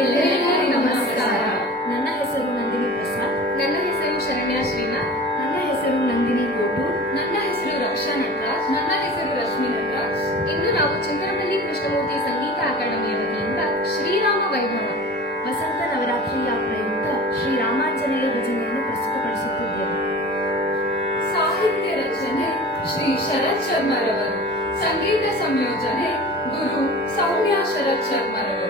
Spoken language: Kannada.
ಎಲ್ಲರಿಗೂ ನಮಸ್ಕಾರ. ನನ್ನ ಹೆಸರು ನಂದಿನಿ ಪ್ರಸಾದ್. ನನ್ನ ಹೆಸರು ಶರಣ್ಯ ಶ್ರೀನಾಥ್. ನನ್ನ ಹೆಸರು ನಂದಿನಿ ಕೋಟೂರ್. ನನ್ನ ಹೆಸರು ರಕ್ಷಾ ನಟರಾಜ್. ನನ್ನ ಹೆಸರು ರಶ್ಮಿ ನಟರಾಜ್. ಇಂದು ನಾವು ಚಿಂತನಪಲ್ಲಿ ಕೃಷ್ಣಮೂರ್ತಿ ಸಂಗೀತ ಅಕಾಡೆಮಿಯ ವತಿಯಿಂದ ಶ್ರೀರಾಮ ವೈಭವ ವಸಂತ ನವರಾತ್ರಿಯ ಪ್ರಯುಕ್ತ ಶ್ರೀರಾಮಾಂಜನೇಯ ಭಜನೆಯನ್ನು ಪ್ರಸ್ತುತಪಡಿಸುತ್ತಿದ್ದೇವೆ. ಸಾಹಿತ್ಯ ರಚನೆ ಶ್ರೀ ಶರತ್ ಶರ್ಮರವರು. ಸಂಗೀತ ಸಂಯೋಜನೆ ಗುರು ಸೌಮ್ಯ ಶರತ್ ಶರ್ಮರವರು.